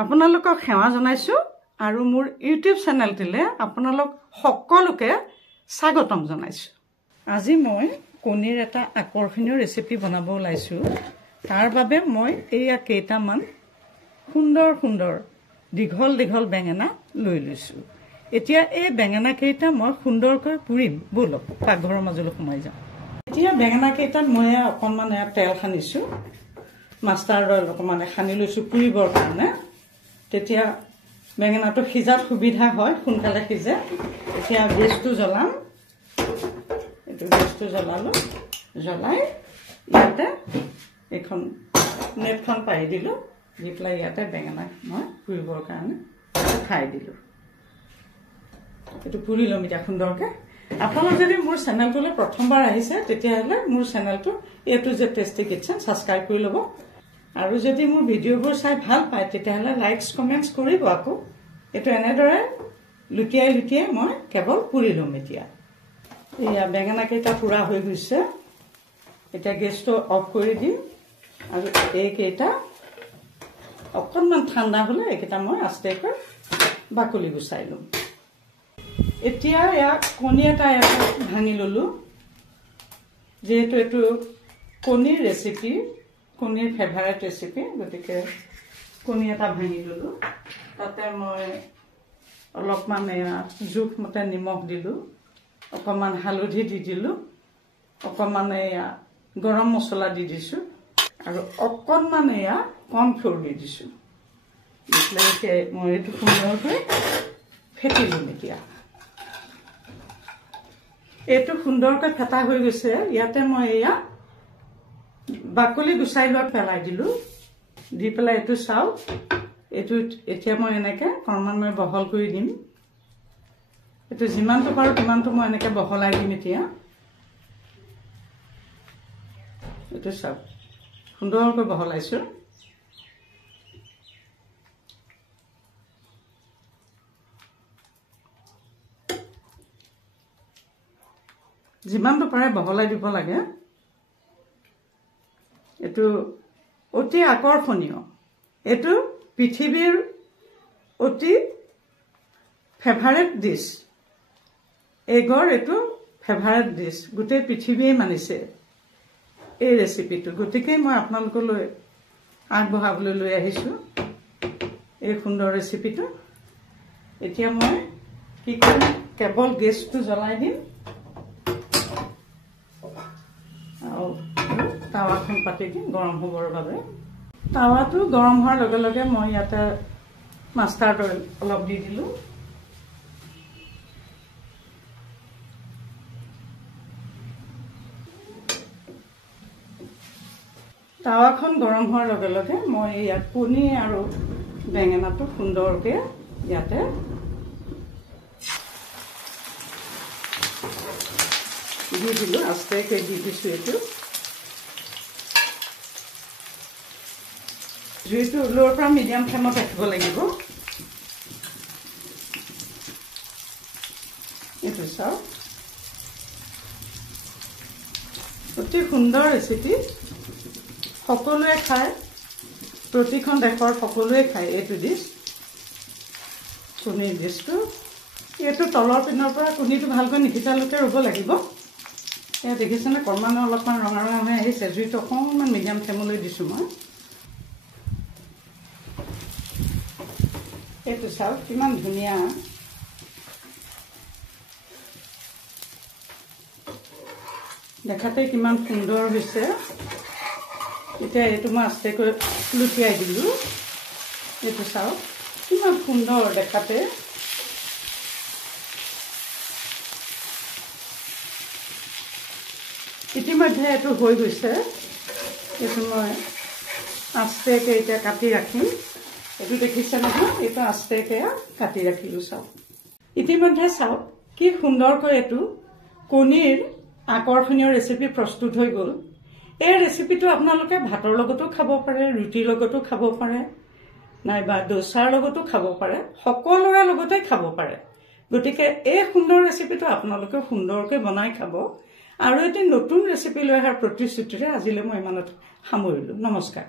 আপোনালোকক সেৱা জনাইছো আৰু মোৰ ইউটিউব চেনেলটিলে আপোনালোক সকলোকে স্বাগতম জনাইছো। আজি মই কণীৰ এটা আকৰ্ষণীয় ৰেচিপি বনাব ওলাইছো। তাৰ বাবে মই এইয়া কেইটামান সুন্দৰ সুন্দৰ দীঘল দীঘল বেঙেনা লৈ লৈছো। এতিয়া এই বেঙেনা কেইটা মই সুন্দৰকৈ পুৰিম। বলক পাকঘৰৰ মাজলৈ সোমাই যাওঁ। এতিয়া বেঙেনা কেইটাত মই অকণমান তেল সানিছো, মাষ্টাৰ্ড অইল অকণমান সানি লৈছো পুৰিবৰ কাৰণে। তেতিয়া বেঙেনাটো সিজাত সুবিধা হয়, সোনকালে সিজে। এতিয়া গেছটো জ্বলাম। এইটো গেছটো জ্বলালো, জ্বলাই ইয়াতে এইখন নেটখন পাৰি দিলো, দি পেলাই ইয়াতে বেঙেনা মই পুৰিবৰ কাৰণে খাই দিলো। এইটো পুৰি ল'ম এতিয়া সুন্দৰকৈ। আপোনালোক যদি মোৰ চেনেলটোলৈ প্ৰথমবাৰ আহিছে তেতিয়াহ'লে মোৰ চেনেলটো A to Z tasty kitchen subscribe কৰি ল'ব। আৰু যদি মোৰ ভিডিঅ'বোৰ চাই ভাল পায় তেতিয়াহ'লে লাইকছ কমেণ্টছ কৰিব। আকৌ এইটো এনেদৰে লুটিয়াই লুটিয়াই মই কেৱল পুৰি ল'ম। এতিয়া এয়া বেঙেনা কেইটা পুৰা হৈ গৈছে। এতিয়া গেছটো অফ কৰি দিম আৰু এইকেইটা অকণমান ঠাণ্ডা হ'লে এইকেইটা মই আস্তেকৈ বাকলি গুচাই ল'ম। এতিয়া ইয়াক কণী এটা ভাঙি ল'লো। যিহেতু এইটো কণীৰ ৰেচিপি, কণীৰ ফেভাৰেট ৰেচিপি, গতিকে কণী এটা ভাঙি ল'লো। তাতে মই অলপমান জোখমতে নিমখ দিলোঁ, অকণমান হালধি দি দিলোঁ, অকণমান গৰম মছলা দি দিছোঁ আৰু অকণমান কৰ্ণফ্ল'ৰ দি দিছোঁ। মই এইটো সুন্দৰকৈ ফেটি ল'ম। এতিয়া এইটো সুন্দৰকৈ ফেটা হৈ গৈছে। ইয়াতে মই বাকলি গুচাই লোৱা পেলাই দিলোঁ, দি পেলাই এইটো চাওক। এইটো এতিয়া মই এনেকৈ ক্ৰমান্বয়ে বহল কৰি দিম। এইটো যিমানটো পাৰোঁ সিমানটো মই এনেকৈ বহলাই দিম। এতিয়া এইটো চাওক, সুন্দৰকৈ বহলাইছোঁ। যিমানটো পাৰে বহলাই দিব লাগে। এইটো অতি আকৰ্ষণীয়। এইটো পৃথিৱীৰ অতি ফেভাৰেট ডিছ। এগৰ এইটো ফেভাৰেট ডিছ। গোটেই পৃথিৱীয়ে মানিছে এই ৰেচিপিটো। গতিকে মই আপোনালোকলৈ আগবঢ়াবলৈ লৈ আহিছোঁ এই সুন্দৰ ৰেচিপিটো। এতিয়া মই কি কৰিম, কেৱল গেছটো জ্বলাই দিম আৰু টাৱাখন পাতি দিম গৰম হ'বৰ বাবে। টাৱাটো গৰম হোৱাৰ লগে লগে মই ইয়াতে মাষ্টাৰ্ড অইল অলপ দি দিলোঁ। টাৱাখন গৰম হোৱাৰ লগে লগে মই ইয়াত কণী আৰু বেঙেনাটো সুন্দৰকৈ ইয়াতে দি দিলোঁ, আস্তেকৈ দি দিছোঁ। এইটো জুইটো ল'ৰ পৰা মিডিয়াম ফ্লেমত ৰাখিব লাগিব। এইটো চাওক, অতি সুন্দৰ ৰেচিপি। সকলোৱে খায়, প্ৰতিখন দেশৰ সকলোৱে খায় এইটো ডিছ, কণীৰ ডিছটো। এইটো তলৰ পিনৰ পৰা কণীটো ভালকৈ নিসিজালৈকে ৰ'ব লাগিব। এয়া দেখিছেনে, ক্ৰমান্বয়ে অলপমান ৰঙা ৰঙা হৈ আহিছে। জুইটো অকণমান মিডিয়াম ফ্লেমলৈ দিছোঁ মই। এইটো চাওক কিমান ধুনীয়া। দেখাতে কিমান সুন্দৰ হৈছে। এতিয়া এইটো মই আস্তেকৈ লুটিয়াই দিলোঁ। এইটো চাওক কিমান সুন্দৰ দেখাতে। ইতিমধ্যে এইটো হৈ গৈছে। এইটো মই আস্তেকৈ এতিয়া কাটি ৰাখিম। এইটো দেখিছে নহয়, এইটো আস্তেকৈ কাটি ৰাখিলোঁ। চাওক ইতিমধ্যে চাওক কি সুন্দৰকৈ এইটো কণীৰ আকৰ্ষণীয় ৰেচিপি প্ৰস্তুত হৈ গ'ল। এই ৰেচিপিটো আপোনালোকে ভাতৰ লগতো খাব পাৰে, ৰুটিৰ লগতো খাব পাৰে, নাইবা দোচাৰ লগতো খাব পাৰে, সকলোৰে লগতে খাব পাৰে। গতিকে এই সুন্দৰ ৰেচিপিটো আপোনালোকে সুন্দৰকৈ বনাই খাব। আৰু এটি নতুন ৰেচিপি লৈ অহাৰ প্ৰতিশ্ৰুতিৰে আজিলৈ মই ইমানত সামৰিলোঁ। নমস্কাৰ।